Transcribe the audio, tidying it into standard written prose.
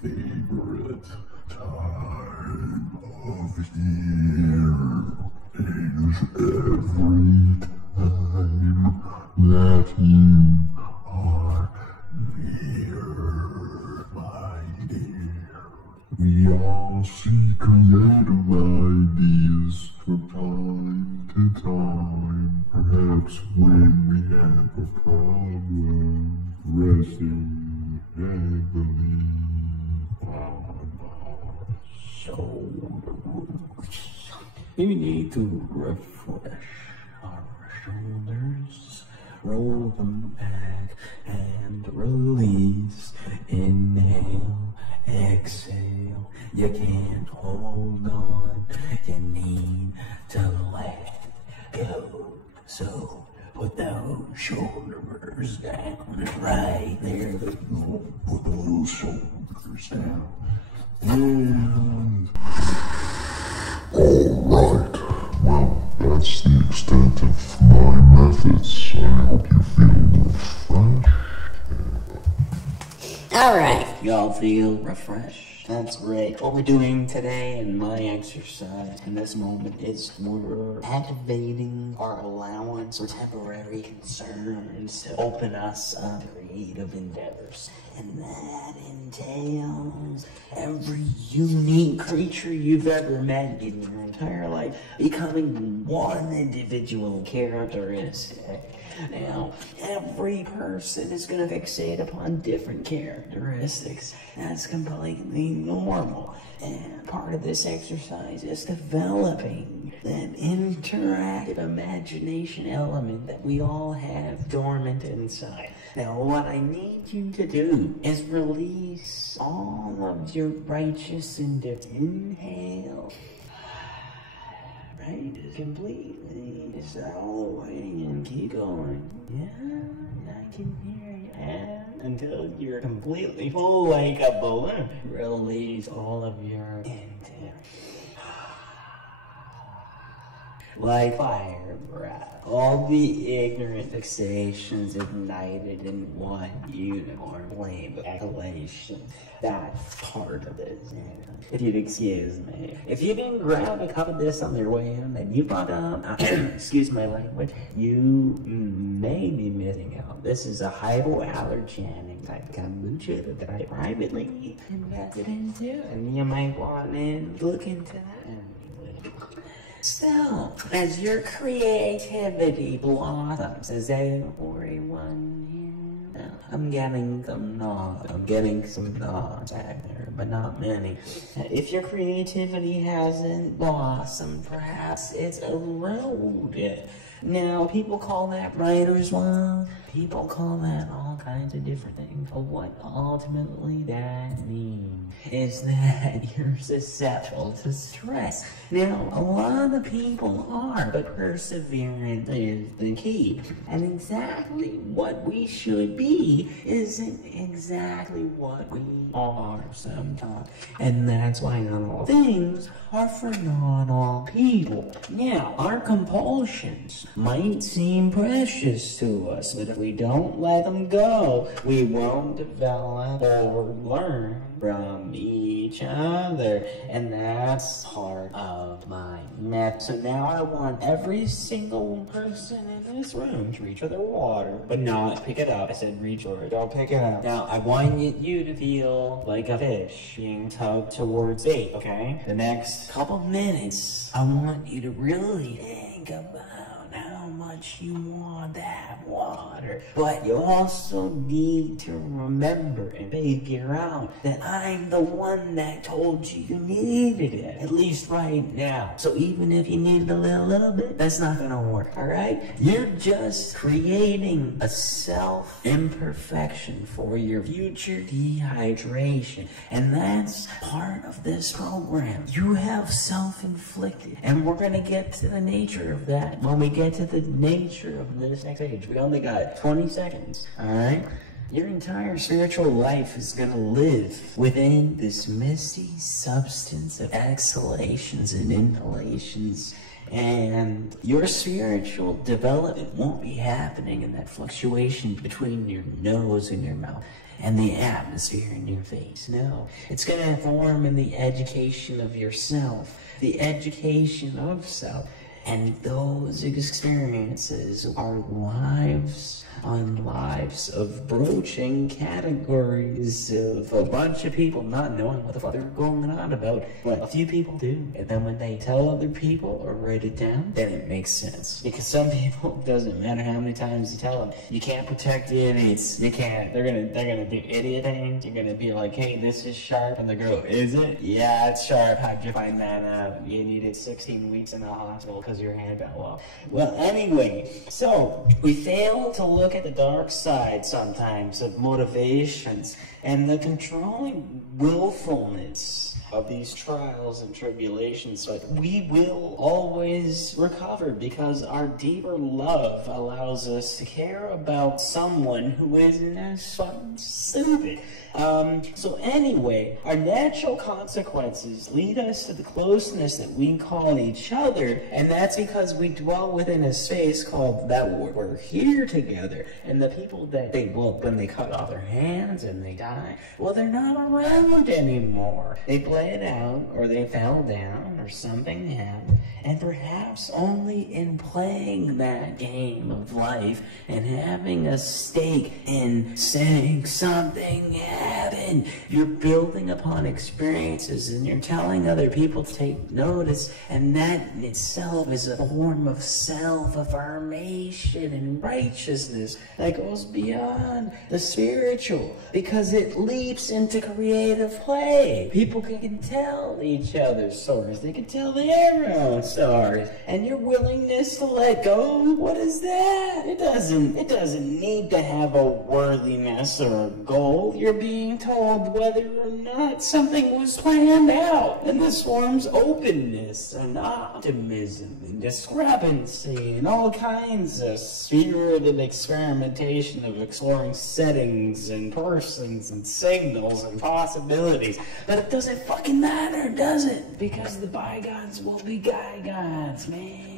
favorite time of year is every time that you are near, my dear. We all see creative ideas from time to time, perhaps when we have a problem resting heavily on our shoulders. We need to refresh our shoulders, roll them back and release. Inhale, exhale. You can't hold on, you need to let go. So put those shoulders down right there. Put those shoulders down. And alright, well, that's the extent of my methods. I hope you feel refreshed. Alright, y'all feel refreshed? That's great. What we're doing today in my exercise in this moment is we're activating our allowance for temporary concerns to open us up to creative endeavors. And that entails every unique creature you've ever met in your entire life becoming one individual characteristic. Now, every person is going to fixate upon different characteristics. That's completely normal. And part of this exercise is developing that interactive imagination element that we all have dormant inside. Now, what I need you to do is release all of your righteous endeavors. Inhale. Right, completely so, and keep going. Yeah, I can hear you. And until you're completely full like a balloon. Release all of your intent. Like fire breath. All the ignorant fixations ignited in one uniform flame of exhalation. That's part of this. If you'd excuse me. If you didn't grab a cup of this on your way in, then you brought up, excuse my language, you may be missing out. This is a hypoallergenic type kombucha that I privately invested into, and you might want to look into that. So, as your creativity blossoms, as everyone here, I'm getting some nods back there, but not many. If your creativity hasn't blossomed, perhaps it's eroded. Now, people call that writer's block. People call that all kinds of different things. But what ultimately that means is that you're susceptible to stress. Now, a lot of people are, but perseverance is the key. And exactly what we should be isn't exactly what we are sometimes. And that's why not all things are for not all people. Now, our compulsions might seem precious to us, but if we don't let them go, we won't develop or learn from each other. And that's part of my method. So now I want every single person in this room to reach for their water, but not pick it up. I said reach for it, don't pick it up. Now I want you to feel like a fish being tugged towards bait, okay? The next couple minutes, I want you to really think about how much you want that water. But you also need to remember and figure out that I'm the one that told you you needed it, at least right now. So even if you needed a little bit, that's not gonna work, alright? You're just creating a self-imperfection for your future dehydration. And that's part of this program. You have self-inflicted. And we're gonna get to the nature of that when we get to the nature of this next page. We only got 20 seconds, alright? Your entire spiritual life is gonna live within this misty substance of exhalations and inhalations, and your spiritual development won't be happening in that fluctuation between your nose and your mouth. and the atmosphere in your face. No, it's going to form in the education of yourself, the education of self. And those experiences are lives on lives of broaching categories of a bunch of people not knowing what the fuck they're going on about, but a few people do. And then when they tell other people or write it down, then it makes sense. Because some people, it doesn't matter how many times you tell them, you can't protect idiots. You can't. They're gonna do idiot things. You're gonna be like, hey, this is sharp, and they go, is it? Yeah, it's sharp. How'd you find that out? You needed 16 weeks in the hospital because your hand fell off. Well, anyway, so we fail to look at the dark side sometimes of motivations and the controlling willfulness of these trials and tribulations, but we will always recover because our deeper love allows us to care about someone who isn't as fucking stupid. So anyway, our natural consequences lead us to the closeness that we call each other, and that's because we dwell within a space called that we're here together. And the people that when they cut off their hands and they die, well, they're not around anymore. They bled out, or they fell down, or something happened. And perhaps only in playing that game of life and having a stake in saying something happened, you're building upon experiences and you're telling other people to take notice, and that in itself is a form of self-affirmation and righteousness that goes beyond the spiritual, because it leaps into creative play. People can tell each other's stories, they can tell their own stories, and your willingness to let go, what is that? It doesn't need to have a worthiness or a goal. You're being told whether or not something was planned out, and this forms openness and optimism and discrepancy and all kinds of spirited experimentation of exploring settings and persons and signals and possibilities. But it doesn't fucking matter, does it? Because the bygones will be bygones, man.